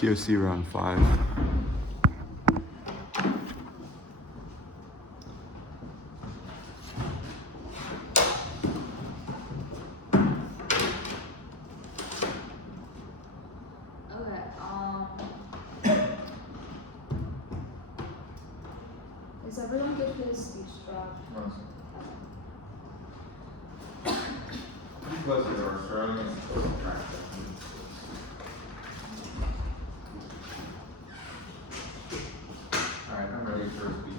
TOC round 5. Is everyone good for this speech draft? Plus, there are Sterling and total track. Alright, I'm ready for a speech.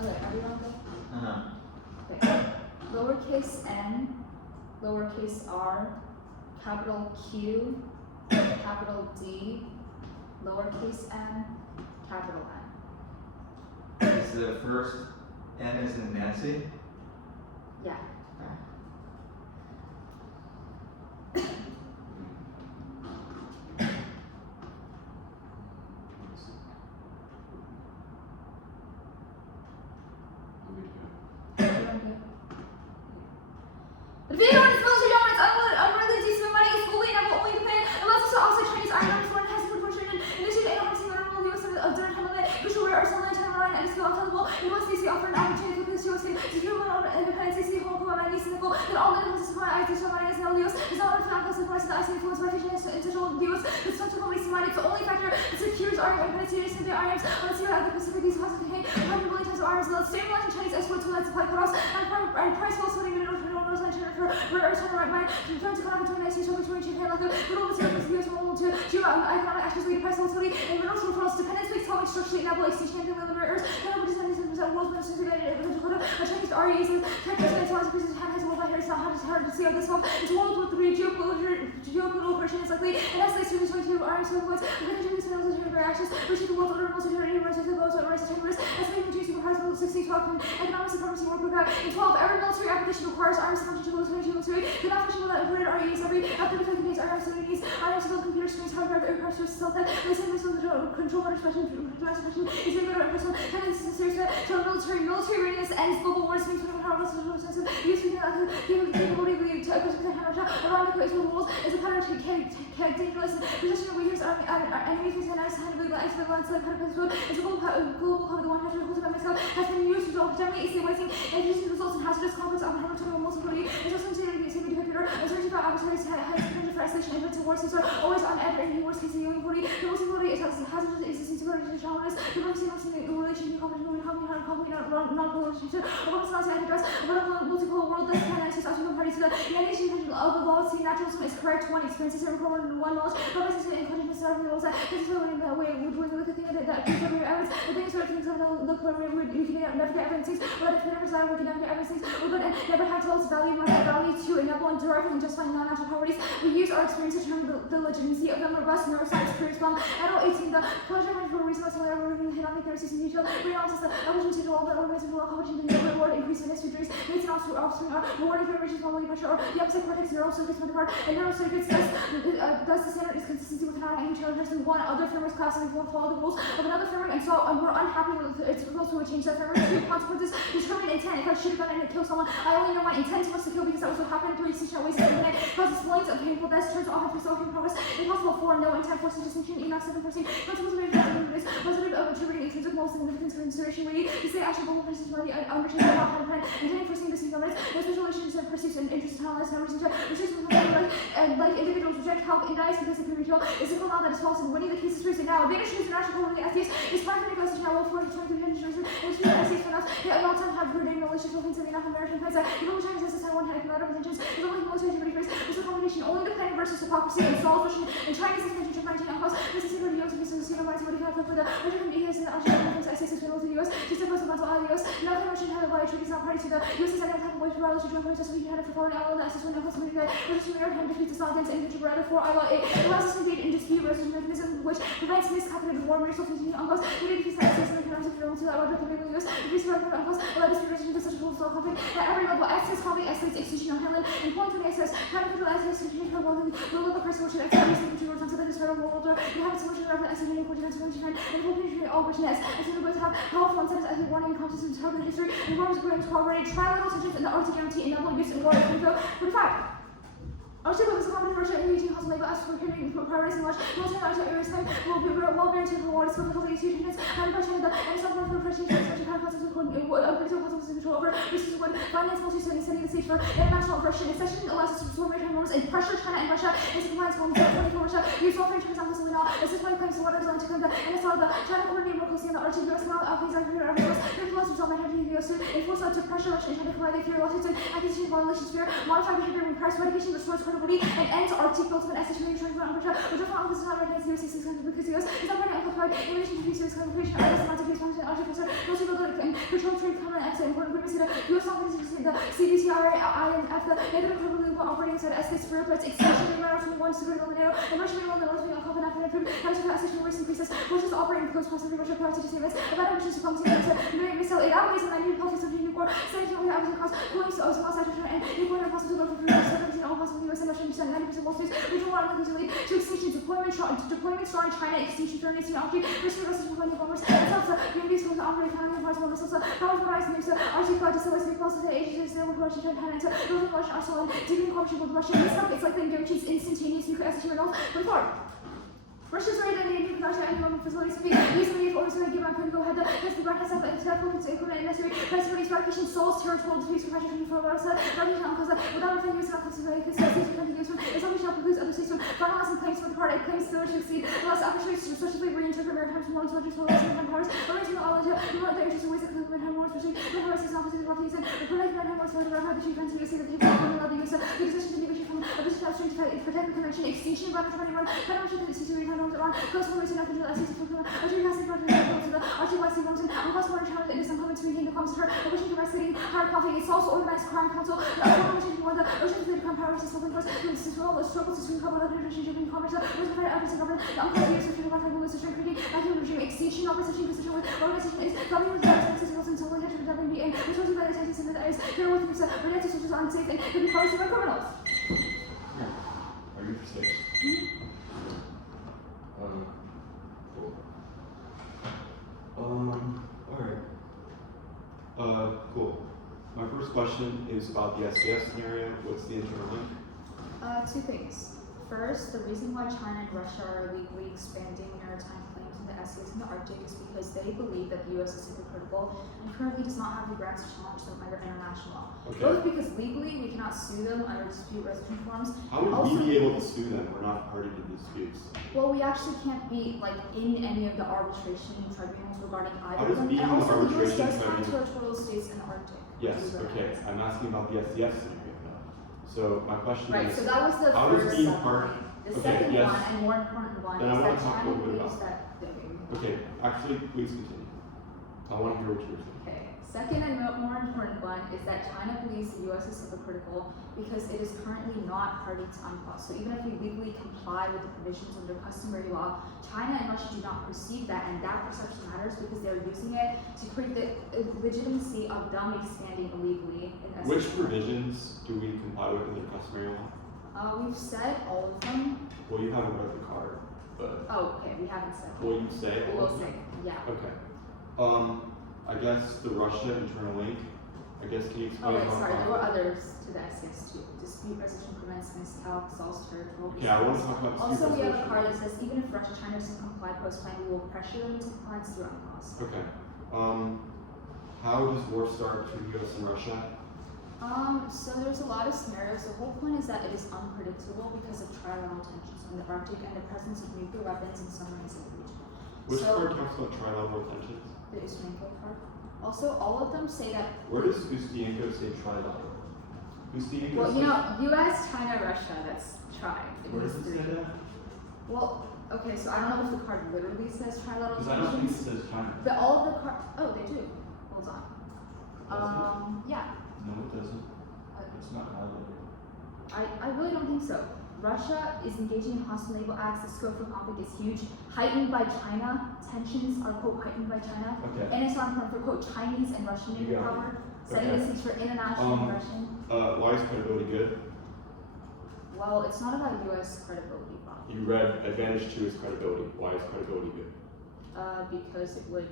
Okay, everyone go? Uh-huh. Okay. Lowercase n, lowercase r, capital Q, capital D, lowercase n, capital N. Is the first N as in Nancy? Yeah. Everyone good? The video on its military dominance, unworthy to spend money is fully enough, only to pay, unless it's to offset Chinese iron arms, foreign has food portion, and initially, I don't have seen the US of during time limit, which will wear our sunlight time around and is still untellable. In US DC offer an opportunity for this USA to do one independence DC home for my niece cynical that all men who supply eyes to money is now the US is not a fan of price of the ice influence by teaching intentional the US that's such a company's mind. It's the only factor that secures our independence serious in the irons on the sea of the Pacific. These costs contain 100 million tons of irons and stabilizing Chinese exports will supply cutoffs and price falls splitting in for our China right mind to return to economic domination so between Japan like the middle of the US will to economic actions lead price volatility and minerals referrals dependence makes how much structurally enable extinction and the earth and over 97% world's most integrated a Chinese REAs and technical science increases Japan has a worldwide here so how to see how this help it's World War III geopolitical oppression is likely and as they 2022 arms so points the country is minerals and reactions which the world order most security versus the world's rights and risk as they reduce the price of 60 12 economic supremacy world program in 12 every military application requires arms function to go to military the application without imported REAs every application contains arms facilities arms to build computer screens however aircraft to stealth tech listen to the control under special is a good personal tendency to serious threat to military readiness ends global wars between powerful sensitive use capability to around the place rules is a pattern to dangerous position of weakness enemies with nice handling the expert lines like is a global cover the one has been by myself has been used to resolve generally is wasting and using results in hazardous conflicts on how to most security is also considered to be a safety computer and searching for adversaries highest potential for isolation and to wars these are always on ever in the worst case of the only the most important is hazardous existing security challenges the most important the relationship competition not relationship of what's not to address about multiple world that can access optional parties to the nation of the law see naturalism is correct one experiences and recorded in one knowledge purposes and consciousness of rules that this is in the way we're doing with the thing that people are evidence the things are things of the clear we can never get evidence but if we never decide we can never get evidence we're going to never have to else value market value to enable and derive and justify non-natural properties we use our experience to determine the legitimacy of them robust neuroscience experience from adult 18 the pleasure for a reason whatsoever we're going to hit on the theories in detail reanalysis the evolution to all the organisms will accomplish the reward increase in history dreams needs and offspring are rewarding for riches following pressure or the opposite cortex neural circuits when apart and neural circuits thus the standard is consistency with how any challenge person one other framework's class and will follow the rules of another framework and so we're unhappy with its results so we change that framework to consequences determine intent if I should have gone in and killed someone I only know my intent was to kill because that was what happened 3 extinction wasted a minute causes millions of painful deaths turns off for self-human progress impossible for no intent force distinction enough 7% principles of is positive of attributing intrinsic moral significance for consideration we need to say actionable personality understanding about how to plan intending foreseeing this governance no special relations and pursuits and interests and talents and restrictions and like individuals reject help and dies because it can be killed is a simple law that is false and winning the case is traced now advantage is international quality atheists is part of the message now will for 23 generations and it's true essays from us they at all time have heard malicious relations and enough American plans that even when China says this one had command of intentions is only military activity first is a combination only the planning versus hypocrisy and Saul's vision and Chinese intention to 19 and cause this is secret US because the civil rights what can happen for the Russian behaviors and the Australian defense ISIS is to the US to support the mental out of the US no convention had a body treaty is not party to the US is any type of way for to join process we had it for following all the ISIS when no possibility that British New York defeats the Saudis and the rather for ILA 8 allows us to engage in dispute resolution mechanism which prevents miscalculated war racial continuing uncles we need to peace that ISIS and the economics of the to that order to the US the peace of uncles allow dispute resolution to such rules of resolve conflict at every level. Access conflict escalates extinction of Hamlin. In point 20 says, China control access to communicate both low level person worship, activities, which towards something that is federal world order. You have a solution of estimating for defense and full penetration all questions. As you both have powerful incentives as a warning and consciousness of history, and forms of going to cooperate trilateral tensions in the Arctic guarantee and double use in war. 45. Article is a common Russia and using hustle labor as for carrying priorities and large military article areas time will be well-bearing to reward its political institutions and pressure the and support for pressure to such a kind of concept of control over this is what finance mostly setting the stage for international aggression. This session allows us to absorb maritime norms and pressure China and Russia into compliance with 24 Russia. Use all free transactions now. This is why claims to what is on to Condo and it's all the China coordinating more closely in the Arctic US now outweighs our fear of US. There's lots of resolve maritime US to enforce out to pressure Russia and China to collide their fear lawsuits and acquisition violations fear, modify behavior and price medication restores credibility and ends Arctic ultimate access to maritime Russia, which are offices not recognized in US 600 because US is not running amplified in relation to US concentration of this amount of function and Arctic concern, most people and control trade common access important goodness the US offices the CDCRA, IMF, the negative probability of operating inside escalates real threats, extension of matter from one to the NATO, and Russia being on the north being on confident and improved, has to access from recent cases, forces operating close proximity Russia proactive statements, about which is diplomacy and doing missile aid outweighs and managing politics of nuclear, saying to the average cost, police, also cost saturation, and nuclear possible to go for 3% all possible US and Russian percent, 90% lawsuits, which will likely to lead to extinction, deployment strong China, extinction for nation option, risk of from funding bombers, and also units from the operating economy of possible missiles, powers of rise, and Arctic flight to civilize people, so the agencies there with Russian China, and building Russian arsenal, and deepening cooperation with Russia. It's like the guarantees instantaneous nuclear access to minerals. Russia's already done the Indian production and development facilities to be recently if orders are given on go ahead has the ground has up to equipment necessary facilities ratification souls territorial defeats for Russia for Russia ratification on cause without a US not considered the states to continue from as long as not precludes other states from finalizing claims for the part it claims failure to exceed unless opportunities to especially reinterpret maritime from large budgets for Russian powers arranging all of the interest in ways that maritime wars especially the Russian is opposite of and the prolific maritime wars for the Russian defense and USA that the US the decision to negotiate from a business upstream to protect the convention extinction by 21 Russia to the Iran close formation of control access to Russian has brought to the Arctic West Sea Mountain and close border challenge it is uncommon to maintain the comms her Russian capacity higher conflict it's also organized crime council the Russian one the Russian state crime power system force to struggle to swing cover the Russian shipping commerce the Russian fire efforts to govern the unclear US Russian Russian women's Russian creating vacuum regime extinction opposition position with organization is governing with the access Wilson so we have to WNBA and chosen by the scientists in the areas here with the related sources on safe and could be policy by criminals. Are you for 6? Alright. Cool. My first question is about the SCS scenario. What's the internal link? Two things. First, the reason why China and Russia are legally expanding maritime claims in the SCS in the Arctic is because they believe that the US is hypocritical and currently does not have the grounds to challenge them under international law. Okay. Both because legally we cannot sue them under dispute resolution forms. How would also, we be able to sue them? We're not party to disputes. Well, we actually can't be like in any of the arbitration tribunals regarding either of them. being And in the also the US arbitration does have tribunal- territorial states in the Arctic. Yes, okay. I'm asking about the SCS scenario now. So my question Right, is, so that was the how does first being subpoint. The okay, second yes. one, and more important one, Then I is wanna that talk a China little bit believes about- that. okay, actually, please continue. I want to hear what you're saying. Okay. Second and more important one is that China believes the US is hypocritical because it is currently not party to UNCLOS. So even if we legally comply with the provisions under customary law, China and Russia do not perceive that, and that perception matters because they're using it to create the legitimacy of them expanding illegally. Which provisions do we comply with in the customary law? We've said all of them. Well, you haven't read the card, but Oh, okay, we haven't said. will you say We all will of them? say, yeah. Okay. I guess the Russia internal link. I guess can you Oh explain wait, how? sorry, there were others to the SCS too. Dispute resolution prevents miscalc, solves territorial. Yeah, I want to talk about dispute Also, we have a resolution. card that says even if Russia, China doesn't comply post-plan, we will pressure them into compliance through UNCLOS. Okay. How does war start between the US and Russia? So there's a lot of scenarios. The whole point is that it is unpredictable because of trilateral tensions in the Arctic and the presence of nuclear weapons and submarines in the region. Which So- card talks about trilateral tensions? The Ustienko card. Also, all of them say that. Where does Ustienko say trilateral? Ustienko Well, says, you know, U.S., China, Russia. That's tri. It where is does it three. say that? Well, okay. So I don't know if the card literally says trilateral Because I don't think it tensions. says China. But all of the card. Oh, they do. Hold on. Yeah. No, it doesn't. It's not highlighted. I really don't think so. Russia is engaging in hostile naval acts. The scope for conflict is huge. Heightened by China. Tensions are, quote, heightened by China. Okay. And it's not important for, quote, Chinese and Russian You naval got it. power. Setting the seats for international aggression. Why is credibility good? Well, it's not about U.S. credibility, Bob. You read advantage 2 is credibility. Why is credibility good? Because it would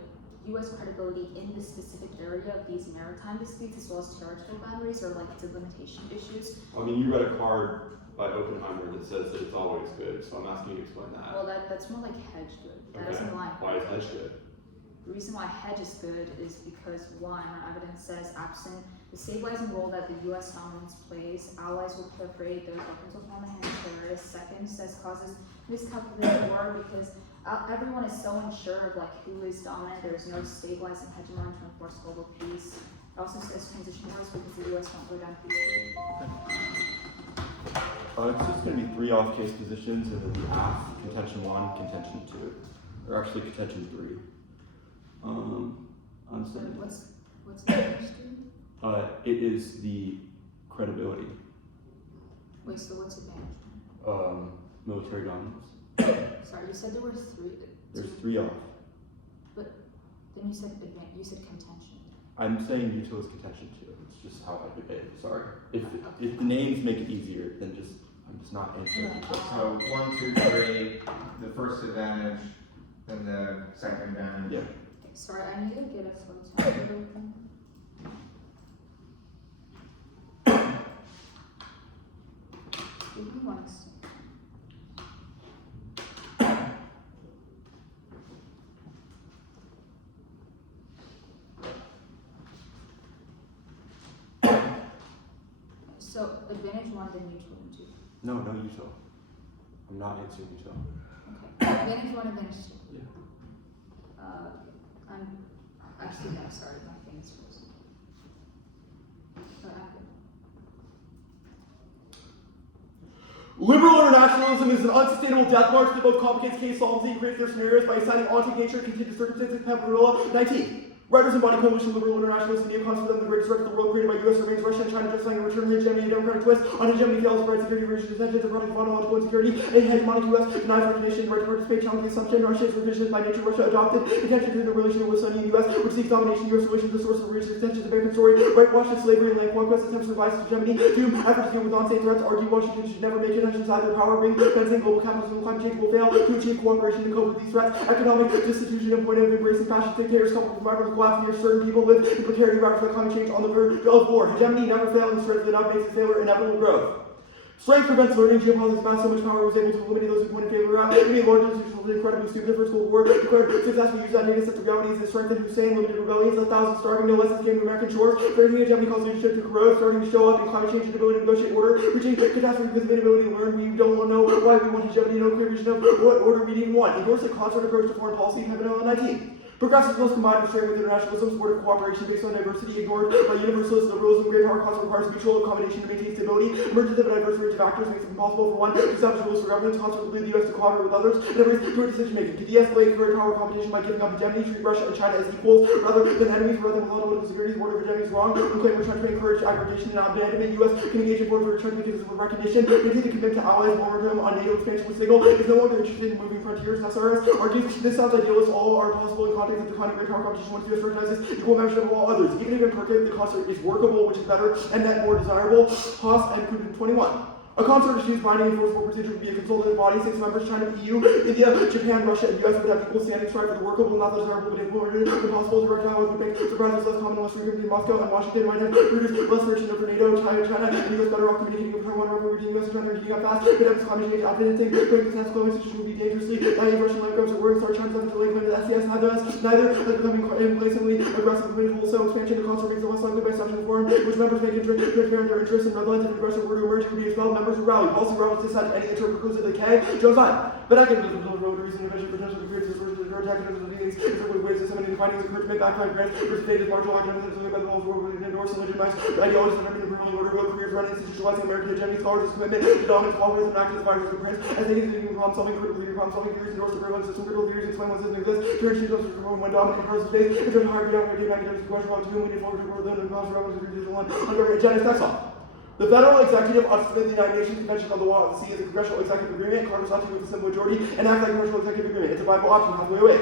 U.S. credibility in the specific area of these maritime disputes as well as territorial boundaries or like delimitation issues. I mean, you read a card by Oppenheimer that says that it's always good, so I'm asking you to explain that. Well, that's more like hedge good. That Okay. doesn't lie. Why is hedge good? The reason why hedge is good is because one, our evidence says absent the stabilizing role that the U.S. dominance plays, allies will proliferate, their weapons will form and terrorists. Second, says causes miscalculated war because everyone is so unsure of like who is dominant. There is no stabilizing hegemon to enforce global peace. It also says transition wars because the U.S. won't go down peacefully. It's just going to be 3 off-case positions and then the half, contention 1, contention 2. Or actually contention 3. On So Sunday. what's the first two? It is the credibility, Wait, so what's advantage? military dominance. Sorry, you said there were 3. There's 3 off. But then you said advantage. You said contention. I'm saying util is contention 2. It's just how I debate. Sorry. If the names make it easier, then I'm just not answering. So 1, 2, 3, the first advantage, then the second advantage. Yeah. Okay, sorry, I need to get a photo open. Give me 1 second. So advantage 1, then neutral 2. No util. I'm not answering util. Okay. Advantage 1, advantage 2. Yeah. I'm actually no, sorry, my thing is frozen. But I'm good. Liberal internationalism is an unsustainable death march that both complicates case solvency and creates their scenarios by assigning onto nature and contingent circumstances. Pamperilla 19. Writers embody coalition liberal internationalists and neocons for them the greatest wreck of the world created by U.S. remains Russia and China justifying a return to hegemony, a democratic twist on hegemony fails to provide security for intentions of running fundamental insecurity. A hegemonic U.S. denies recognition, right to participate, challenging the assumption Russia is revisionist by nature. Russia adopted intention to the relationship with Sunni and U.S., which seeks domination. U.S. relations the source of research extensions of American story. Whitewash of slavery and land conquest, attempts to revise hegemony. Doom, efforts to deal with non-state threats. Argue Washington should never make intentions either power ring, fencing, global capitalism, and climate change will fail to achieve cooperation to cope with these threats. Economic destitution and point of embracing fascist dictators coupled with environmental collapse near certain people live in precarity ravaged by climate change on the verge of war. Hegemony never failed, and strength enough makes its failure inevitable growth. Strength prevents learning. Geopolitics amassed so much power was able to eliminate those who point in favor of any large institutional incredibly stupid. The First World War declared successful use that data set the realities that strengthened Hussein, limited rebellions, let thousands starving, no lessons came to American shores. Threatening hegemony caused leadership to corrode, starting to show up in climate change inability to negotiate order, reaching catastrophe because of inability to learn. We don't know why we want hegemony, no clear vision of what order we even want. Endorse a concert approach to foreign policy, Peninsula 19. Progressives must combine restraint with internationalism, supportive cooperation based on diversity, ignored by universalist liberalism. Great power concept requires mutual accommodation to maintain stability. Emergence of a diverse range of actors makes it impossible for one to establish rules for governments. Concept will lead the U.S. to cooperate with others and embrace joint decision making. To de-escalate great power competition by giving up hegemony, treat Russia and China as equals rather than enemies, rather than without political security. The border of hegemony is wrong. We claim retrenchment, encourage aggregation and abandonment. U.S. can engage in border retrenchment because of recognition. Maintain the commitment to allies, momentum on NATO expansion with signal is no longer interested in moving frontiers. SRS argues this sounds idealist. All are possible in context of declining great power competition once the U.S. recognizes equal membership of all others. Even if imperfect, the concert is workable, which is better and net more desirable. Haas and Putin 21. A concert achieves binding enforceable procedure would be a consultative body. 6 members, China, EU, India, Japan, Russia, and US would have equal standing. Strive for the workable, not the desirable, but implemented. Impossible direct dialogue would make surprises less common and less frequent between Moscow and Washington. Might have produced less friction for NATO, China, and US better off communicating with Taiwan, rather between US and China, heating up fast. Could have climate change, outdated putting the national institution would be dangerously naive. Russian land grabs are worrying. Start China's effort to link into SCS. Neither has becoming complacently aggressive with wholesale expansion. The concert makes it less likely by sexual form, which members make transparent their interests and Netherlands if an aggressive were to emerge. It would be expelled. Members would rally. Policy rebels decide any interim precludes the decay. Joe's on. But I can build rotaries and eventually potentially creates the attack of the meetings. If it would waste so many findings occur to make backfire grants, versus data marginal academics by the walls were endorsed and legitimized ideologies and everything permanently order will careers running institutionalizing American hegemony scholars' commitment to dominance, qualities, and active fighters of the prince. As they use the problem solving, critical theory, problem solving theories, endorse the prevalent system, critical theories, explain what system exists, turn issues up to when dominant cars of space, and turn higher beyond idea academics question about whom we need forward to world then and cause rebels to reduce the one on government agenda sex law. The federal executive ought to submit the United Nations Convention on the Law of the Sea as a congressional executive agreement. Congress ought to with a simple majority and act like a congressional executive agreement. It's a viable option halfway away.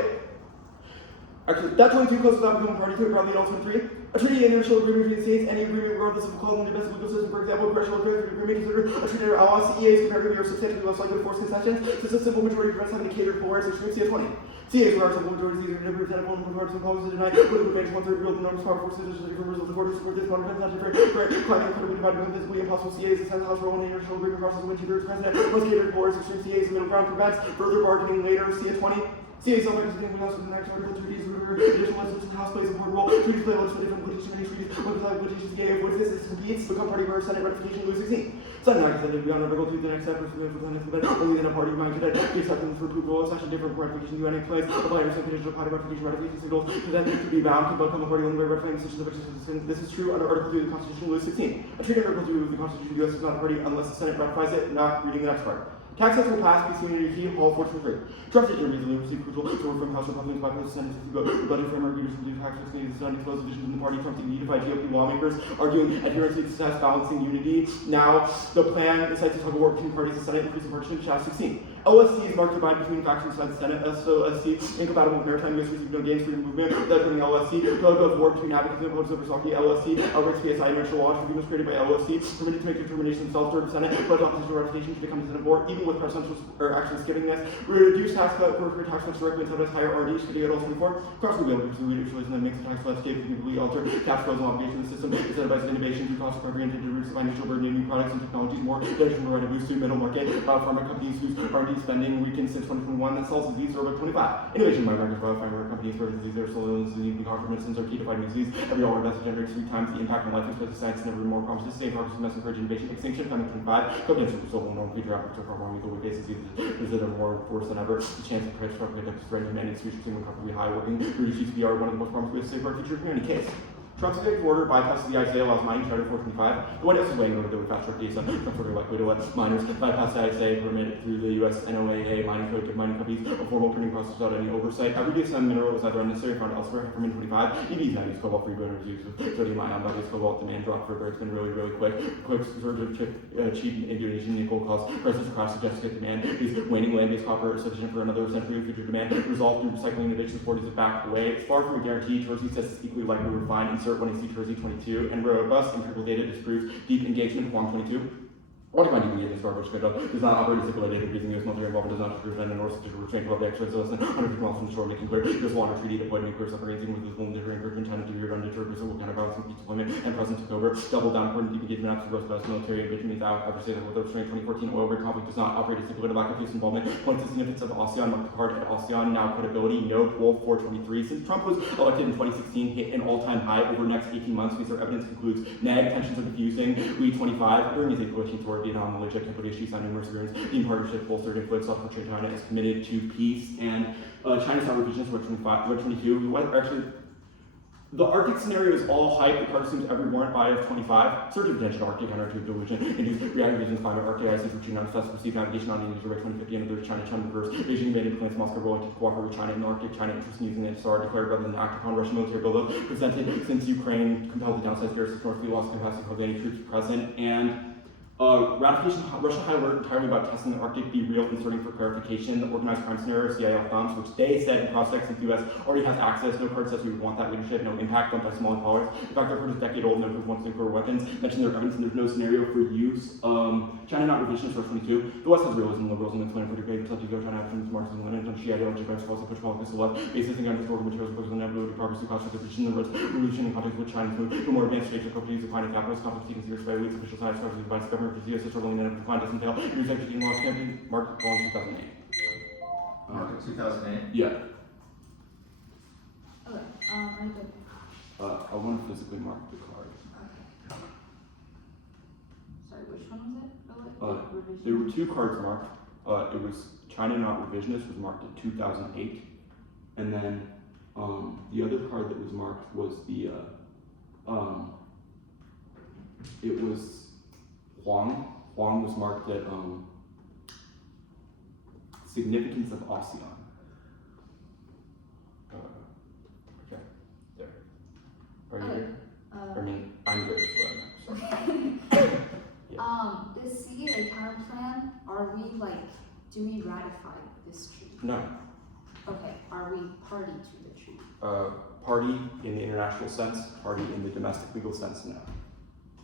Actually, that 22 closes out becoming party to it, probably in all 23. A treaty and international agreement between the states, any agreement regardless of equality and domestic legal system, for example, congressional agreement considered a treaty or CEAs comparatively or substantially less likely to force concessions, since a simple majority prevents having to cater to polarized extreme CA20. CAs where our simple majorities either never present one parties and policies to deny political advantage one-third real the numbers power forces such as the different results of court to support this modern transaction for climbing incredibly divided and physically impossible CAs, the Senate House role in the international agreement process when two-thirds president must cater to polarized extreme CAs, the middle ground prevents further bargaining later, CA20. CA self-existing we also connect article treaties, additional legislation House plays an important role. Treaties play legislative implications, many treaties, when without implications, CA avoids this competes, become party where Senate ratification lose 16. Senate act is beyond article 2, the next step is to the next event, only then a party mind cadet, the acceptance for approval of such a different ratification UN place, apply your conditional party ratification signals, then to be bound to become a party only by ratifying decisions of which this is true under article 2 of the Constitution, lose 16. A treaty under article 2 of the Constitution of the US is not a party unless the Senate ratifies it, not reading the next part. Tax cuts will pass, peace, unity, key, Hall, Fortune 3. Trump taking reasonably received crucial support from House Republicans, bipartisan Senate, the budget framework leaders believe tax cuts needed to undisclosed divisions in the party. Trump taking unified GOP lawmakers, arguing adherence to success, balancing unity. Now, the plan incites a tug of war between parties in the Senate, increasing partisanship, Shaft 16. OSC is marked divide between factions inside the Senate. SOSC, incompatible with maritime US received no gains, freedom movement, that turning LSC, tug of war between advocates and opponents of Versace, LSC, outright PSI, international law, tribunals created by LSC, permitted to make determinations themselves during the Senate, but opposition ratification to become the Senate board, even with presidential or actually skipping this, reduce tax cut for tax cuts directly instead of higher RD, should get all 24. Cross will be able to pursue leadership choice and then makes the tax landscape completely alter tax codes and obligation of the system, incentivizes innovation through cost recovery and to reduce financial burden in new products and technologies more, direction to provide a boost to middle market, biopharma companies whose R&D spending weakened since 2021 that sells disease over 25. Innovation by markets biopharma companies where disease are sold and uniquely conquered medicines are key to fighting disease. Every dollar invested generates 3 times the impact on life expectancy science and never more promises. Same progress investment encourage innovation. Extinction coming 25. Covenants are still known future outputs are far more legal cases that are more force than ever. The chance of price structure to spread humanity's future seem incredibly high, working reduce GDPR, one of the most promising ways to safeguard future community case. Trump's executive order bypasses the ISA, allows mining charter 425. The White House is weighing over the fast track DSM. Trump's order likely to let miners bypass the ISA permit through the US NOAA mining code to mining companies a formal permitting process without any oversight. Every DSM mineral is either unnecessary or found elsewhere. From 25, EVs now use cobalt free burners use with sodium ion batteries. Cobalt demand dropped further. It's been really quick. Quick surge of cheap Indonesian nickel costs prices across suggested demand. Is waning land-based copper is sufficient for another century of future demand. Resolved through recycling innovation support is backed away. It's far from a guarantee. Jersey says it's equally likely to refine. Insert when I see Jersey 22, and robust empirical data disproves deep engagement, Huang 22. What if I do the this garbage pickup does not operate as circulated using US military involvement does not prevent an order to restrain above the exercise less than 100 miles from the shore, making clear this water treaty deployed nuclear submarines with visible and different encouragement China to rear undeterred missile kind of violence and peace deployment and present took over. Double down for deep engagement after the US military invasion means out after saying that with restraint 2014 oil rig conflict does not operate as circulated lack of peace involvement. Points to significance of ASEAN, marked the card at ASEAN, now credibility, no poll 423. Since Trump was elected in 2016, hit an all-time high over the next 18 months. Research evidence concludes nag tensions are diffusing. We 25 during his April 18th tour, Vietnam, Malaysia, Cambodia, signed numerous agreements. The partnership bolstered influence off country China is committed to peace, and China's not revisions for 22. Actually, the Arctic scenario is all hype. The card assumes every warrant buy of 25. Surge of attention to Arctic counter-to delusion. Induced reactive visions climate Arctic ice for China to receive navigation on Indonesia by 2050 and others China reverse. Beijing abandoned plans Moscow willing to cooperate with China in the Arctic. China interest in using the SR declared rather than act upon Russian military buildup presented since Ukraine compelled the downside garrisons North Fleet lost capacity to hold any troops present, and ratification, Russia high alert entirely about testing the Arctic, be real, inserting for clarification, the organized crime scenario, CIA thumbs, which they said in prospects since the US already has access. No card says we would want that leadership, no impact, don't touch small and powers. In fact, our card is a decade old, no proof wants nuclear weapons. Mention their evidence and there's no scenario for use. China not revisionist for 22. The West has realism, liberalism, and plan for decades. Such as go China actions, Marxism, limited on Shia ideology, by policy, push politics to the left, basis and historical materials, because of inevitability, progress, to cost of the revolution in context with China's move to more advanced states of companies, declining capitalist conflict seeking serious by elites, official science, structures, advice, government, for US struggling of decline doesn't fail. News executing lost campaign, marked on 2008. Market 2008. Yeah. Okay, I did. I want to physically mark the card. Okay. Sorry, which one was it? Revision? There were 2 cards marked. It was China not revisionist was marked in 2008, and then the other card that was marked was the it was Huang. Huang was marked at significance of ASEAN. Okay, there. Are you here? I mean, I'm there as well. So. Yeah. This CA Counterplan, are we do we ratify this treaty? No. Okay, are we party to the treaty? party in the international sense, party in the domestic legal sense, no.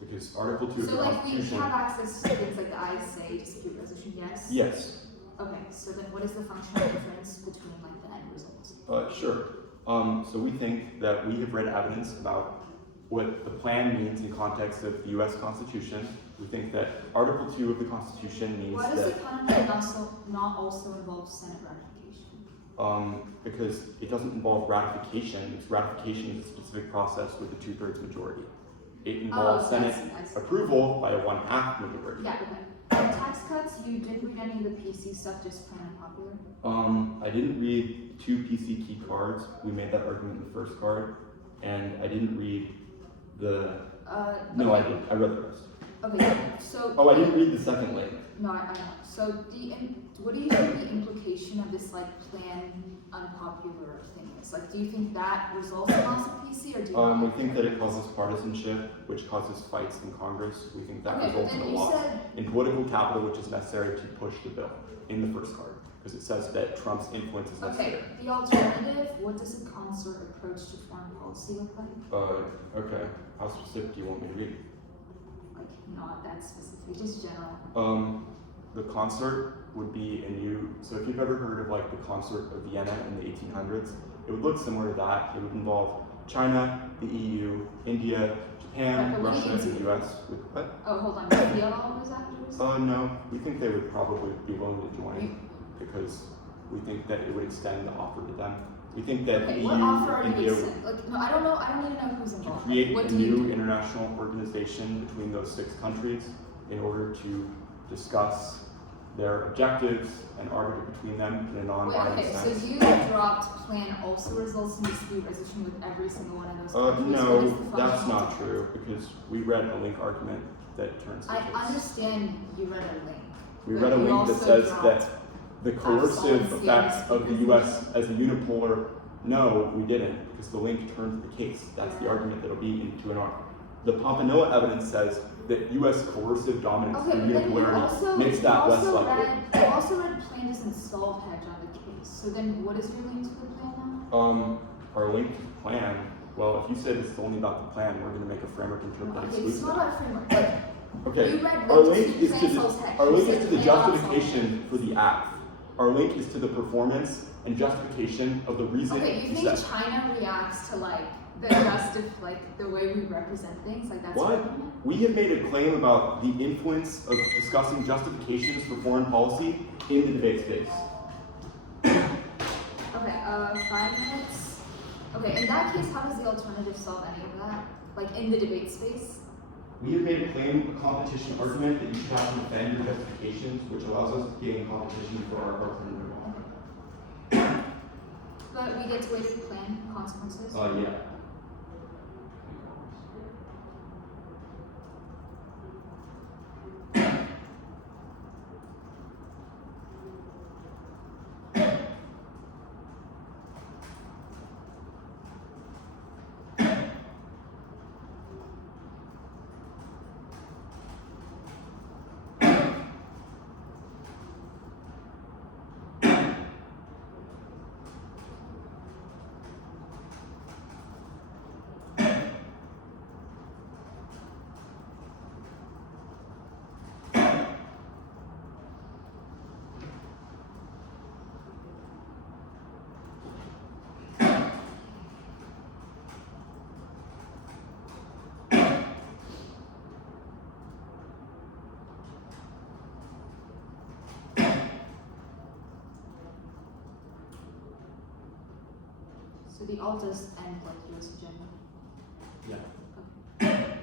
Because Article 2 of So the like we Constitution. have access to things like the ISA dispute resolution, yes? Yes. Okay, so then what is the functional difference between like the end results? Sure. So we think that we have read evidence about what the plan means in context of the U.S. Constitution. We think that Article 2 of the Constitution means Why does the that counterplan not also involve Senate ratification? because it doesn't involve ratification. It's ratification is a specific process with a 2/3 majority. It involves Oh, I Senate see. approval by a 1/2 majority. Yeah, okay. Tax cuts, you didn't read any of the PC stuff, just plain unpopular? I didn't read 2 PC key cards. We made that argument in the first card, and I didn't read the. No, I did. I read the rest. Okay, so. Oh, I didn't read the second link. No, I know. So what do you think the implication of this like plan unpopular thing is? Like, do you think that results in loss of PC, or do you? We think that it causes partisanship, which causes fights in Congress. We think that Okay, but results in then a you loss said. in political capital, which is necessary to push the bill in the first card, because it says that Trump's influence is necessary. Okay, the alternative, what does a concert approach to foreign policy look like? Okay. How specific do you want me to read? Like, not that specific, just general. The concert would be a new. So if you've ever heard of like the concert of Vienna in the 1800s, it would look similar to that. It would involve China, the EU, India, Japan, Okay, what do Russia, you and the US. With what? Oh, hold on, do you feel all those actors? No. We think they would probably be willing to join because we think that it would extend the offer to them. We think that Okay, the what EU, offer are you India, extending? Like, no, I don't know, I don't need to know who's to involved. create What a do you new do? international organization between those 6 countries in order to discuss their objectives and argue between them in a Wait, non-binding okay, sense. so you dropped plan also results in dispute resolution with every single one of those countries? What is No, the that's functional not difference? true because we read a link argument that turns the I case. understand you read a link. We but read a you link that also says dropped that the coercive absolute effects statements of the because- US as a unipolar, no, we didn't, because the link turns the case. That's the argument that'll be into an arc. The Pompano evidence says that US coercive dominance Okay, through but then you unipolarity also, makes that less likely. you also read plan doesn't solve hedge on the case. So then what is your link to the plan now? Our link to the plan, well, if you said it's only about the plan, we're gonna make a framework interpret Okay, it's exclusively. not about framework, like, Okay, you read our links link to is to plan the, solves hedge. our You link said is to the plan solves hedge. justification for the act. Our link is to the performance and justification of the reason Okay, you you think said. China reacts to like the way we represent things? Like that's What? your argument? We have made a claim about the influence of discussing justifications for foreign policy in the debate space. Okay, 5 minutes. Okay, in that case, how does the alternative solve any of that? Like in the debate space? We have made a claim, a competition argument that you should have to defend your justifications, which allows us to gain competition for our alternative law. But we get to weigh the plan consequences. Yeah. So the alt does end like US agenda. Yeah. Okay.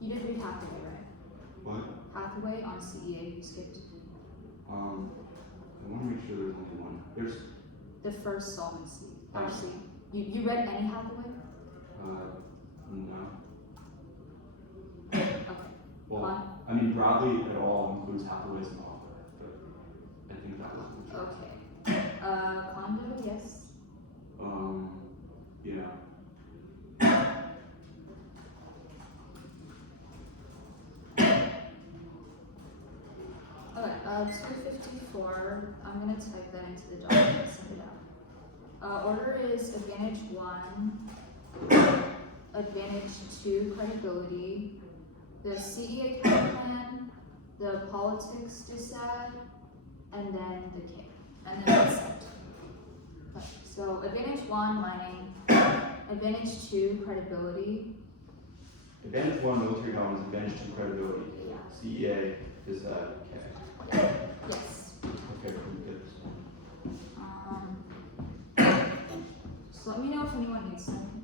You did read Hathaway, right? What? Hathaway on CEA, you skipped. I want to make sure there's only one. There's, The first solvency. Oh. Actually, you read any Hathaway? no. Okay. Well, Fine. I mean, broadly at all includes Hathaway as an author, but I think that was the choice. Okay. Condo, yes. Yeah. 254. I'm gonna type that into the document and send it out. Order is advantage 1, advantage 2, credibility, the CEA Counterplan, the politics decide, and then the K, and then that's it. Okay, so advantage 1, mining, advantage 2, credibility. Advantage 1 military dom is advantage 2 credibility. CEA is K. Yes. Okay, pretty good. So let me know if anyone needs something.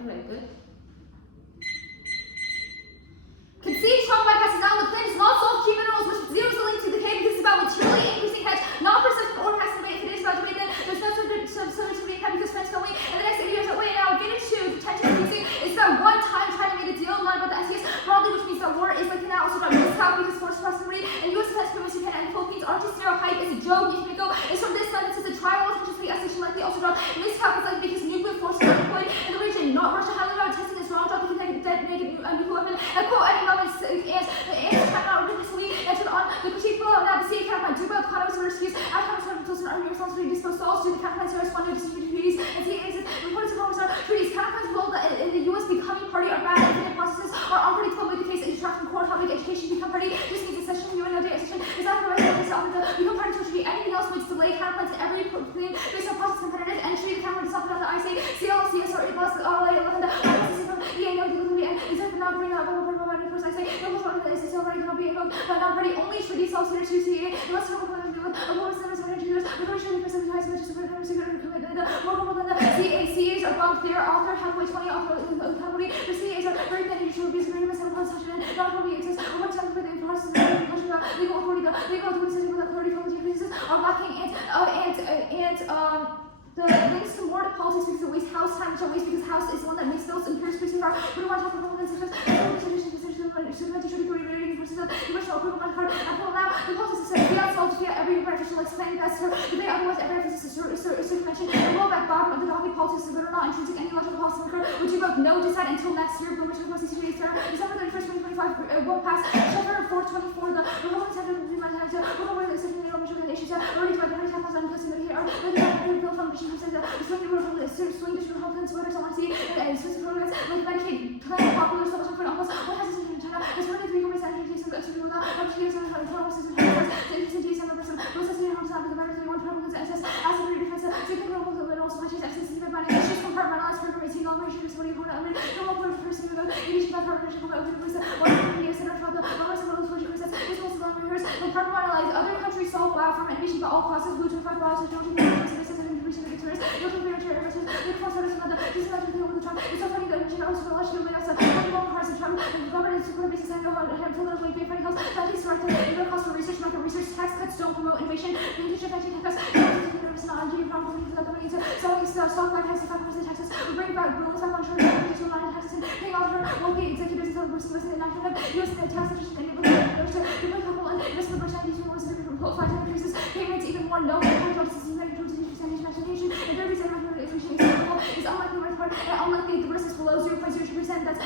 Okay, good. Concede Trump bypasses down the plan does not solve key minerals, which zeros the link to the K because it's about materially increasing hedge, not persistent or has to wait. If it is about to wait, then there's no subject to be because spent only. And the next 80 years are wait now. Advantage 2, detention increasing. It's that one time China made a deal, not about the SES broadly, which means that war is like now also about miscalc because forced proximity and US defense promotes Japan and the Philippines aren't just stereotype, it's a joke. You can go. It's from this sentence, it's a trial, it's just the escalation likely also drop. Miscalc is like because nuclear forces are deployed in the region, not Russia highly about testing this wrong drop because they detonate a nuclear weapon. And quote, any moment, and China originally entered on the critique below. Now the CA Counterplan, do both Condo's universities, after having tools and army responsibility disposed souls to the Counterplan's US funded distributed treaties, and CA reported to Congress treaties. Counterplan's role in the US becoming party are bad infinite processes are unpredictable with the case and detract from core topic education become party. This means a session UN no day session is not the right place to offer the become party to treaty. Anything else would delay Counterplans in every claim based on process competitive entry. The Counterplan is offered on the ISA, CL, CSR, plus RLA, 11, the EA, no delivery, and is not bring up I say, no one is still right to be able, but not party only should these all sinners to see it. Unless you're going to do it, of course, there is 100 years, the version of the person has much support, never secret, more than the CAs are bound clear, author, halfway 20, author, company, the CAs are very thin, you should be very much consumption, not probably exists, or one time for the process of legal authority, the legal authority, with authority from the cases are lacking, and the links to more to politics because it wastes house time, which are waste because house is the one that makes bills and pures producing power. We don't want to talk about things such as the politics is beyond solved via every beneficial explain investor. The way otherwise every emphasis is mentioned. The rollback bottom of the docket politics is good or not intrinsic any logical policy occur, which you both know decide until next year. But which the process is December 31st, 2025 won't pass. Shelter 424, the Republicans have to be my time to over the second measure issues already to identify tackles and placing here are the bill from which says the swing district Republicans voters on see and Swiss programs like Medicaid plan popular social for almost what has this in China is one of the 3 cases of actually without actually some promises and some person processing homes out of the matter one Republicans SS as a defense second Republicans but also matches access to the money issues compartmentalized for raising all measures what do you want to no more person about each by partnership of open person one years and about the numbers of those which process is also long rehearsed compartmentalized other countries solve wow from admission by all classes blue to 5 balls so don't you you'll be very sure versus the crossroads of the disadvantage of the truck. It's so funny that you know, so much to win us a long cars and travel. The government is super basis and know how to have full of like being funny house. That is right. The cost for research, market research, tax cuts don't promote innovation. The teacher taxing tax cuts not on problem for the company to selling stock like taxes, 5% taxes. We bring back rules on insurance, just relying on taxes and paying off her won't pay executives until the person was in the national US tax interest and able to the couple and risk the percentage of from 5 increases payments even more no and there is a record inflation is unlikely right part and unlikely the risk is below 0.02%. That's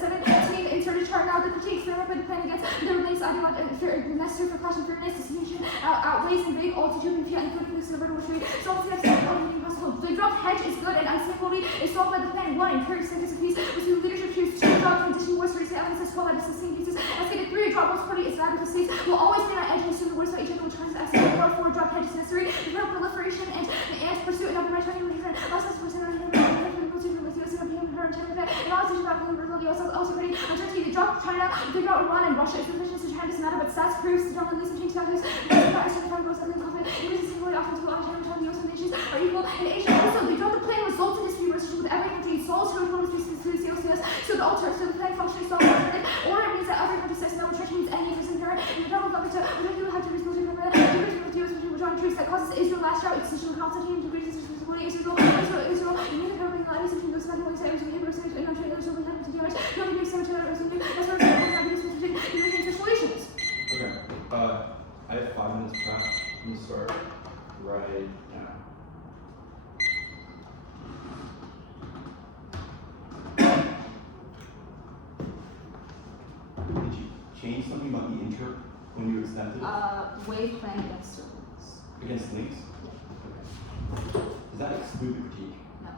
17 inserted chart now the critique experiment by the plan against the release necessary for clash and fairness distinction outweighs in big altitude and fiat including this liberal trade. So it's next impossible. The drop hedge is good and unstability is solved by the plan 1 encourage seconds of peace with the leadership choose 2 drop condition worst race evidence is 12 by the sustained pieces. Let's get 3 drop most party is bad with the states will always be on edge and assume the worst by each other which causes accident 4 drop hedge is necessary. The proliferation and pursue and open right tracking with her lessons for center and also about also pretty uncertainty to drop China, figure out Iran and Russia. It's sufficient to China doesn't matter, but stats proves to don't release and change factors. Even similarly often to China and the US nations are equal. In Asia also, the drop the plan results in this relationship with every country. Solves to reform to the OCSA. So the alter, so the plan functionally solves alternative, or it means that every country says no, which means any person parent. And the double government to have to respond to the withdrawing troops that causes Israel last year, extension of Constantine to Greece, Israel, you need to cover the lives of those spending savings and neighbors and not trade those over time to damage. No big cemetery or something. That's what I'm solutions. Okay. I have start right now. Did you change something about the intro when you extended it? Wave plan against circles. Against links? Okay. Does that exclude the critique? No.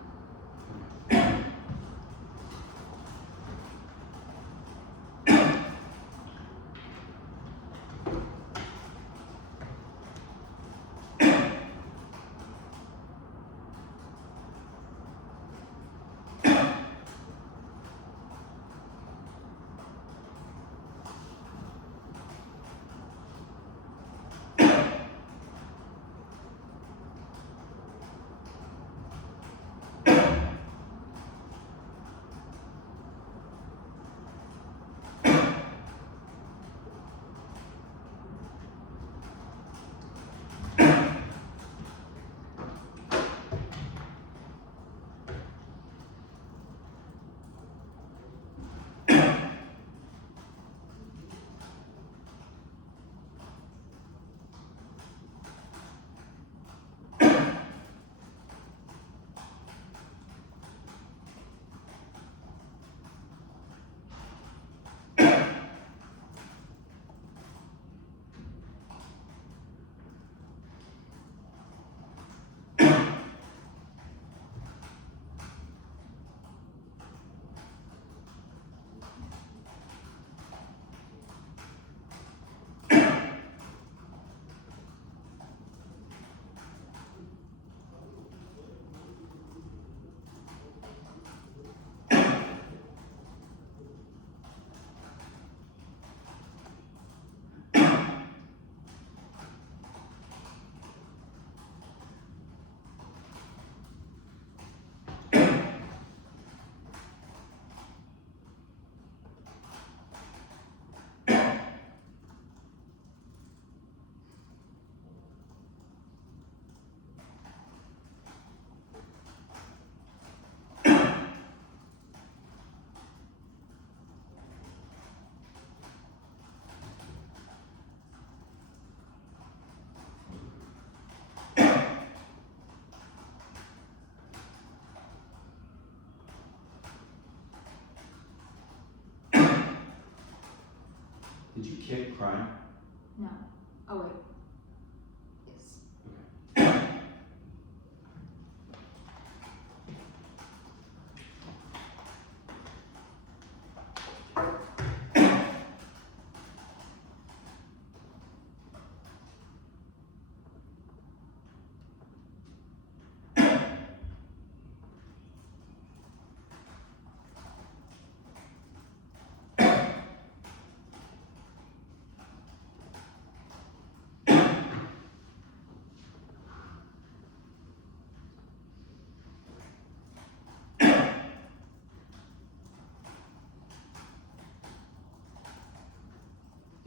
Did you kick crime? No. Oh wait. Yes.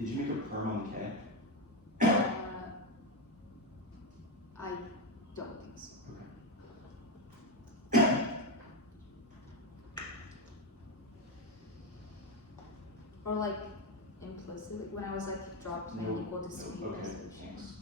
Did you make a perm on the K? I don't think so. Okay. Or like implicitly when I was like dropped my No. equal to C. No, okay, I was thanks.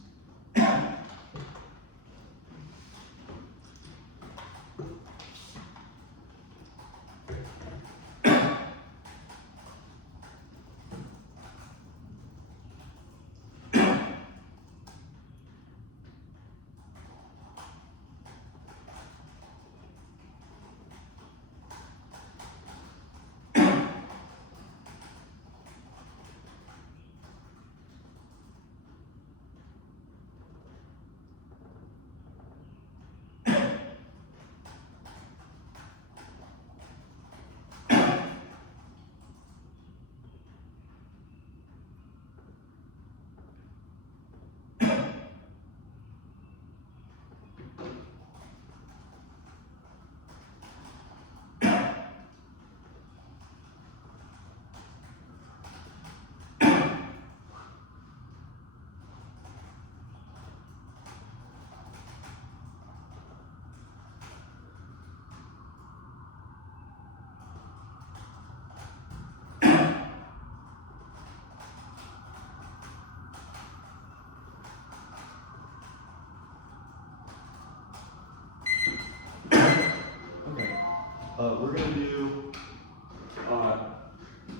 We're gonna do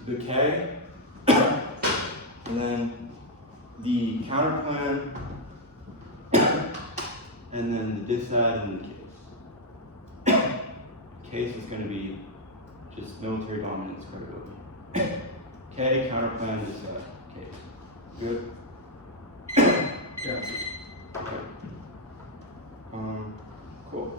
the K, and then the counterplan, and then the disad and the case. Case is gonna be just military dominance credibility. K, counterplan, disad, case. Good? Yeah. Okay. Cool.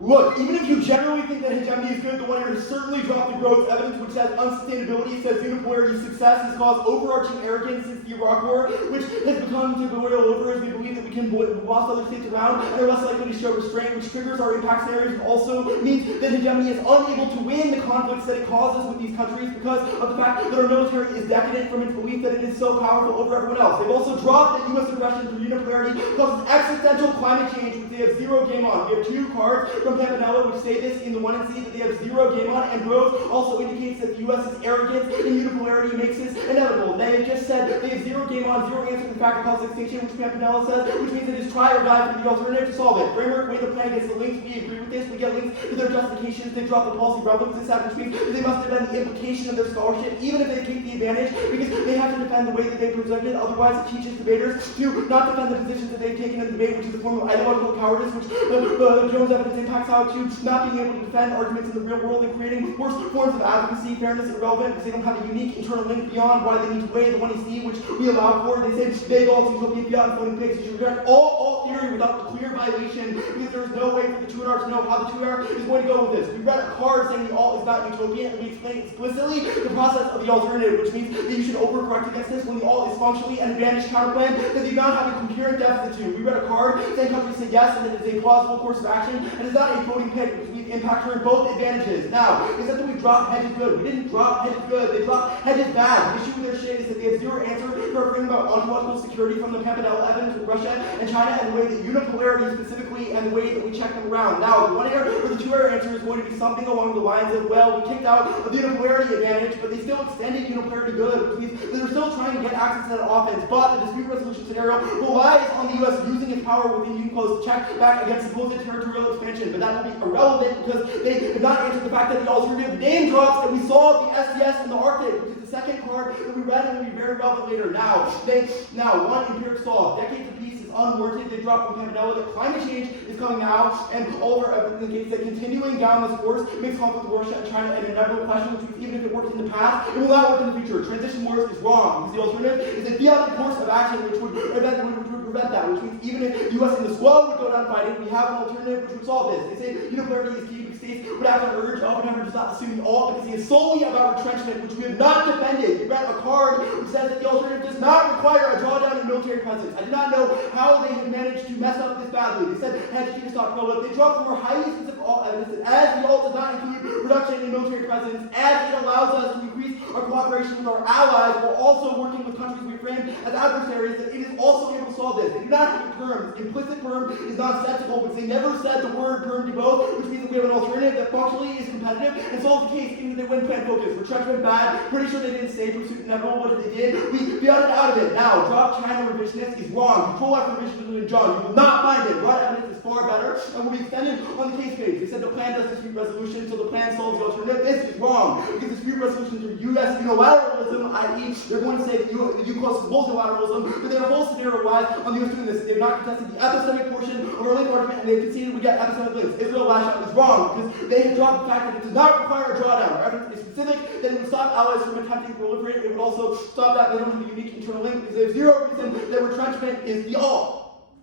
Look, even if you generally think that hegemony is good, the one here has certainly dropped the growth evidence, which says unsustainability, says unipolarity success has caused overarching arrogance since the Iraq War, which has become to boil over as we believe that we can boss other states around and are less likely to show restraint, which triggers our impact scenarios and also means that hegemony is unable to win the conflicts that it causes with these countries because of the fact that our military is decadent from its belief that it is so powerful over everyone else. They've also dropped that U.S. aggression through unipolarity causes existential climate change, which they have zero game on. We have two cards from Peninsula, which say this in the 1 and C that they have zero game on, and growth also indicates that the U.S.'s arrogance and unipolarity makes this inevitable. They have just said that they have zero game on, zero answer to the fact it causes extinction, which Peninsula says, which means it is try or die for the alternative to solve it. Framework, way the plan against the links, we agree with this, we get links to their justifications, they drop the policy relevance, which means that they must defend the implication of their scholarship, even if they keep the advantage, because they have to defend the way that they presented, otherwise it teaches debaters to not defend the positions that they've taken in the debate, which is a form of ideological cowardice, which Jones evidence impacts how to not being able to defend arguments in the real world and creating worse forms of advocacy, fairness, and irrelevant, because they don't have a unique internal link beyond why they need to weigh the 1AC, which we allow for. They say vague all utopian beyond floating pigs. You should reject all theory without the clear violation, because there is no way for the 2R to know how the 2R is going to go with this. We read a card saying the alt is not utopian, and we explain explicitly the process of the alternative, which means that you should overcorrect against this when the alt is functionally an advantage counterplan that they do not have a coherent deficit to. We read a card saying countries say yes, and that it is a plausible course of action, and it's not a floating pig, because we've impact her in both advantages. Now, is that we dropped hedges good? We didn't drop hedges good, they dropped hedges bad. The issue with their shit is that they have zero answer to our frame about ontological security from the Campanella evidence with Russia and China, and the way that unipolarity specifically, and the way that we check them around. Now, the 1 error or the 2 error answer is going to be something along the lines of, well, we kicked out the unipolarity advantage, but they still extended unipolarity good, which means that they're still trying to get access to that offense, but the dispute resolution scenario relies on the U.S. using its power within UNCLOS to check back against supposed territorial expansion, but that will be irrelevant because they have not answered the fact that the alternative name drops that we saw the SDS in the Arctic, which is the second card that we read and will be very relevant later. Now, one empiric solve. Decades of peace is unwarranted. They dropped from Campanella that climate change is coming now, and all of our evidence indicates that continuing down this course makes conflict with Russia and China an inevitable question, which means even if it worked in the past, it will not work in the future. Transition wars is wrong, because the alternative is a fiat course of action which would prevent that, which means even if the U.S. and the squad would go down fighting, we have an alternative which would solve this. They say unipolarity is key because states would have to urge Oppenheimer does not assume all because he is solely about retrenchment, which we have not defended. We read a card which says that the alternative does not require a drawdown in military presence. I do not know how they have managed to mess up this badly. They said hedge to stop pro. They dropped the more highly specific alt evidence that as the alt does not include reduction in military presence, as it allows us to increase our cooperation with our allies while also working with countries we frame as adversaries, that it is also able to solve this. They do not have terms. Implicit perm is nonsensical, because they never said the word perm to both, which means that we have an alternative that functionally is competitive and solves the case, even if they win plan focus. Retrenchment bad. Pretty sure they didn't say pursuit inevitable. What did they did? We got it out of it. Now, drop China revisionist is wrong. Control after revisionism in John. You will not find it. Raw evidence is far better and will be extended on the case page. They said the plan does dispute resolution, so the plan solves the alternative. This is wrong, because dispute resolution through U.S. unilateralism, i.e., they're going to say that UCLOS is multilateralism, but their whole scenario relies on the U.S. doing this. They have not contested the epistemic portion of our link argument, and they conceded we get epistemic links. Israel lash out is wrong, because they have dropped the fact that it does not require a drawdown. Our evidence is specific, that it would stop allies from attempting to proliferate. It would also stop that they don't have a unique internal link, because they have zero reason that retrenchment is the all.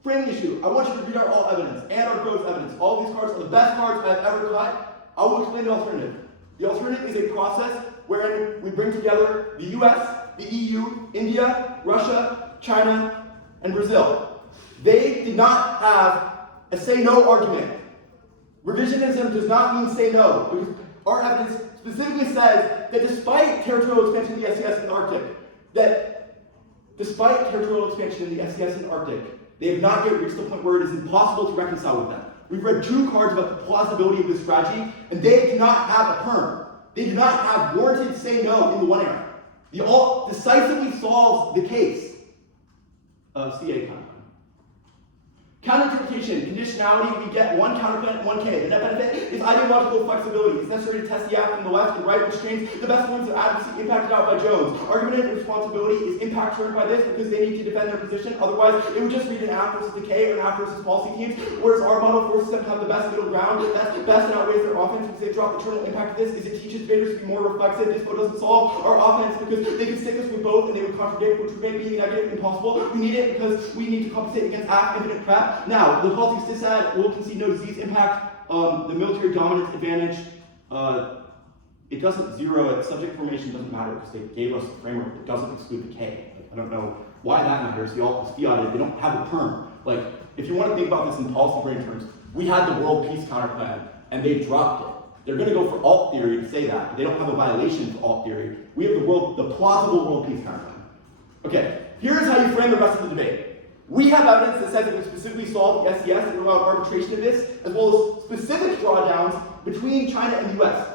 Framing issue. I want you to read our all evidence and our growth evidence. All these cards are the best cards I've ever cut. I will explain the alternative. The alternative is a process wherein we bring together the US, the EU, India, Russia, China, and Brazil. They did not have a say no argument. Revisionism does not mean say no, because our evidence specifically says that despite territorial expansion in the SES and the Arctic, they have not yet reached the point where it is impossible to reconcile with them. We've read two cards about the plausibility of this strategy, and they do not have a perm. They do not have warranted say no in the 1 error. The alt decisively solves the case of CA counterplan. Counterinterpretation, conditionality, we get one counterplan and one K. The net benefit is ideological flexibility. It's necessary to test the act from the left and right, which trains the best ones of advocacy impacted out by Jones. Argumentative responsibility is impact turned by this because they need to defend their position. Otherwise, it would just read an act versus the K or an act versus policy teams. Whereas our model forces them to have the best middle ground. That's the best and outweighs their offense because they drop the terminal impact of this. Is it teaches debaters to be more reflexive. This code doesn't solve our offense because they could stick us with both and they would contradict, which would make being negative impossible. We need it because we need to compensate against act infinite prep. Now, the politics dissad will concede no disease impact. The military dominance advantage, it doesn't zero it. Subject formation doesn't matter because they gave us a framework that doesn't exclude the K. Like, I don't know why that matters. The alt is fiat. They don't have a term. Like, if you want to think about this in policy brain terms, we had the world peace counterplan and they dropped it. They're going to go for alt theory to say that, but they don't have a violation for alt theory. We have the plausible world peace counterplan. Okay, here's how you frame the rest of the debate. We have evidence that says that we specifically solved the SES and allowed arbitration of this, as well as specific drawdowns between China and the US.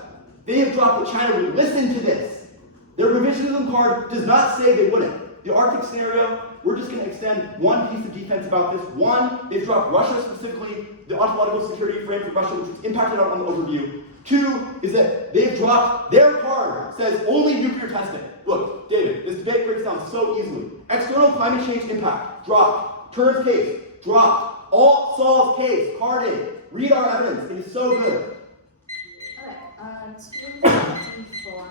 They have dropped that China would listen to this. Their revisionism card does not say they wouldn't. The Arctic scenario, we're just going to extend one piece of defense about this. One, they've dropped Russia specifically, the ontological security frame for Russia, which was impacted on the overview. Two is that they've dropped their card, says only nuclear testing. Look, David, this debate breaks down so easily. External climate change impact, dropped. Turns case, dropped. Alt solves case, carded. Read our evidence, it is so good. Alright, 254.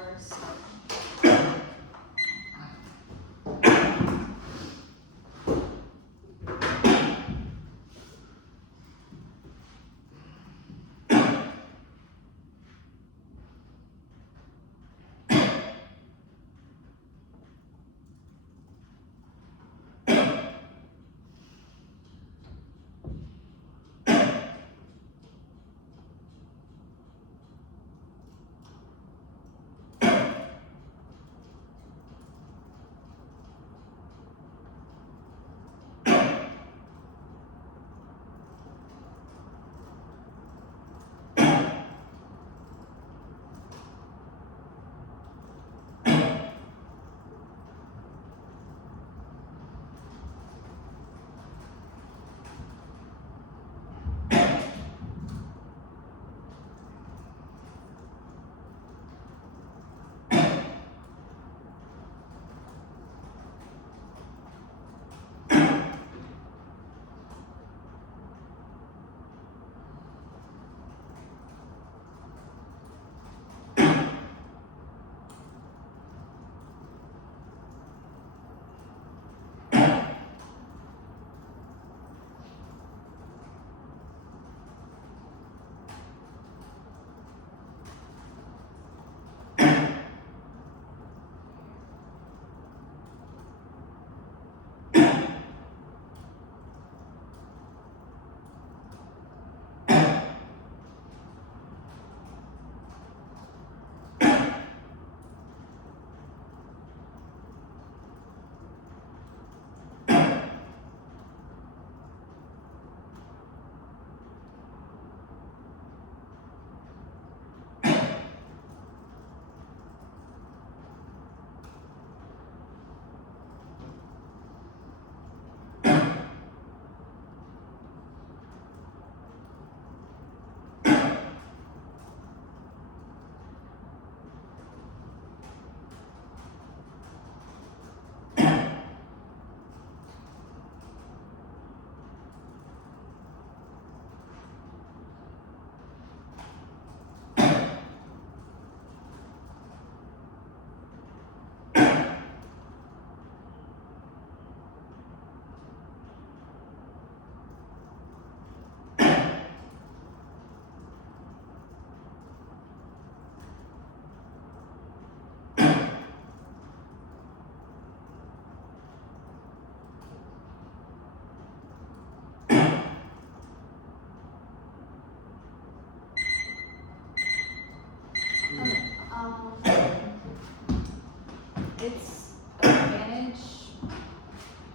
It's advantage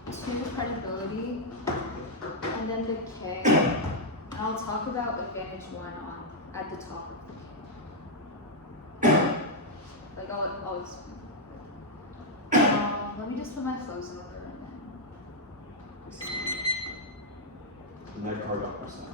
to credibility, and then the K. And I'll talk about advantage 1 on at the top of the K. Like I'll explain. Let me just put my flows in order and then. and that card got pressed on.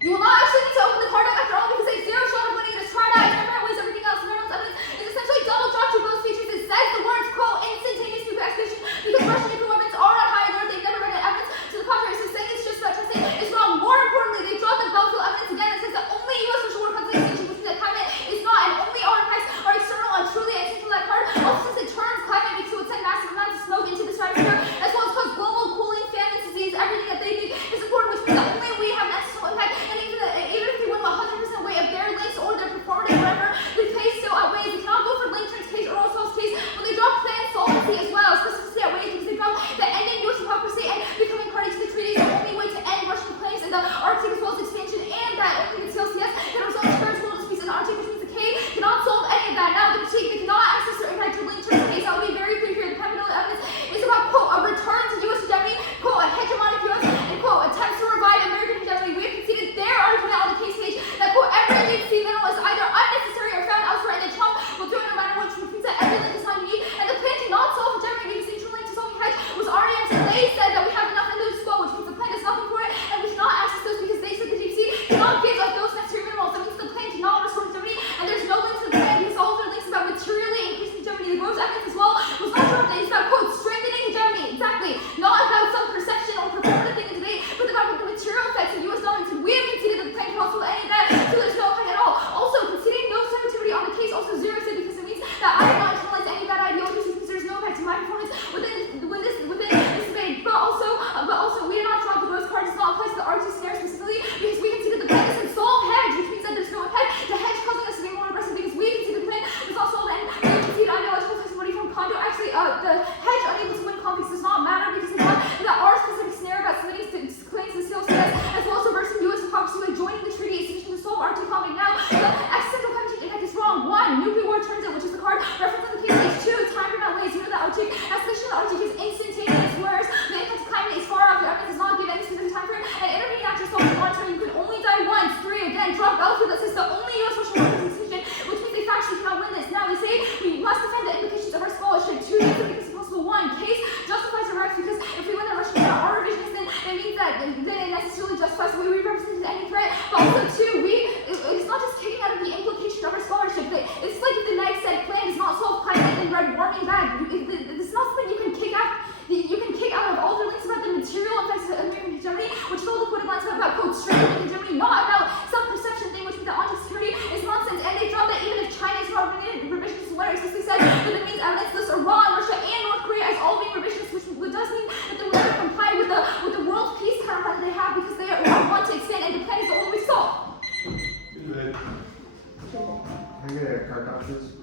You will not actually need to open the card up after all because they have zero shot of winning. It is tried out, different ways, everything else. Reynolds evidence is essentially double dropped to both features. It says the words, quote, instantaneous nuclear expedition because Russian nuclear weapons are on high alert. They've never read evidence to the contrary. So saying it's just about testing is wrong. More importantly, they dropped the battlefield evidence again that says that only U.S. social war consultation which means that climate is not and only our impacts are external and truly essential to that card. Also since it turns climate because it would send massive amounts of smoke into the stratosphere as well as cause global cooling, famine, disease, everything that they think is important, which means that only we have an existential impact. And even if they win 100% weight of their links or their performative whatever, the case still outweighs. They cannot go for Lincoln's case or Roosevelt case, but they drop plan solvency as well. Specificity outweighs because they drop the ending U.S. hypocrisy and becoming party to the treaty is the only way to end Russian claims in the Arctic as well as expansion, and that only the CLCS can resolve territorial disputes in the Arctic, which means the K cannot solve any of that. Now the critique, they cannot access their impact to Lincoln's case. I will be very clear here. The Peninsula evidence is about, quote, a return to U.S. hegemony, quote, a hegemonic U.S., and, quote, attempts to revive American hegemony. We have conceded their argument on the case page that, quote, every sea mineral is either unnecessary or found elsewhere, and that Trump will do it no matter what, which means that every link is not unique, and the plan cannot solve hegemony because the mutual link to solving hedge was already until they said that we have enough in those quote, which means the plan does nothing for it, and we cannot access those because they said the deep sea cannot give us those necessary minerals. That means the plan cannot restore hegemony, and there's no link to the plan because all of their links about materially increasing hegemony. The gross evidence as well was not dropped. It's about, quote, strengthening hegemony. Exactly. Not about some perception or performative thing in debate, but about the material effects of U.S. dominance. And we have conceded that the plan cannot solve any of that, so there's no impact at all. Also, conceding no sensitivity on the case also zero said because it means that I have not internalized any bad ideologies because there's no impact to my performance within this debate. But also, we did not drop the gross card. Does not apply to the R2 scenario specifically because we conceded the plan doesn't solve hedge, which means that there's no impact. The hedge causing us to be more aggressive because we conceded the plan does not solve and we conceded ideological testimony from Condo. Actually, the hedge unable to win conflicts does not matter because they got that our specific scenario about submitting claims to still says as well as reversing U.S. hypocrisy by joining the treaty is sufficient to solve R2 conflict. Now, the accidental climate change impact is wrong. 1. Nuclear war transit, which is the card referenced in the case page. 2. Time from outweighs. You know the Arctic escalation of the Arctic is instantaneous, whereas the impact of climate is far off. The evidence does not give any specific time frame. And intervening actors solve the monitoring. You can only die once. 3. Again, drop battlefield that says the only U.S. social workers extinction, which means they factually cannot win this. Now they say we must defend the implications of our scholarship. 2. Because it's possible. 1. Case justifies our rights because if we win the Russian war, our revisionist, then it means that then it necessarily justifies the way we represent any threat. But also 2, it's not just kicking out of the implication of our scholarship. It's like if the Knight said plan does not solve climate and red warming bad. It's not something you can kick out. You can kick out of all their links about the material effects of American hegemony, which is all the quoted lines about, quote, strengthening hegemony, not about some perception thing, which means that on-security is nonsense. And they dropped that even if China is not revisionist, what it explicitly said, that it means evidence lists Iran, Russia, and North Korea as all being revisionist, which does mean that they will never comply with the world peace counterplan that they have because they want to expand, and the plan is the only way to solve. Can I get a card boxes?